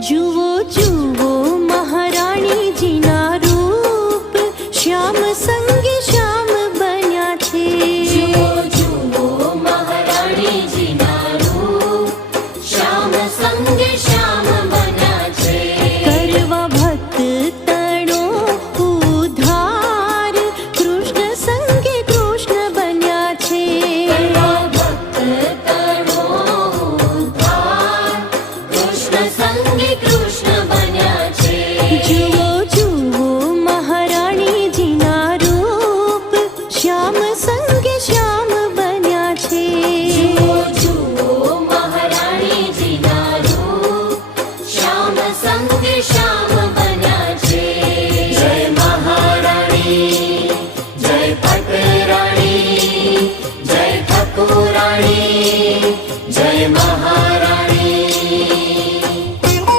જુઓ જુઓ મહારાણીજીના રૂપ, શ્યામ સંગે શ્યામ બન્યા છે. જુઓ જુઓ મહારાણીજીના રૂપ, શ્યામ સંગે શ્યામ બન્યા છે. કરવા ભક્ત તણો ઉદ્ધાર, કૃષ્ણ સંગે કૃષ્ણ બન્યા છે. કરવા ભક્ત તણો ઉદ્ધાર, કૃષ્ણ સંગે કૃષ્ણ બન્યા છે. જુઓ જુઓ મહારાણીજીના રૂપ, શ્યામ સંગે શ્યામ બન્યા છે. જુઓ જુઓ મહારાણીજીના રૂપ, શ્યામ સંગે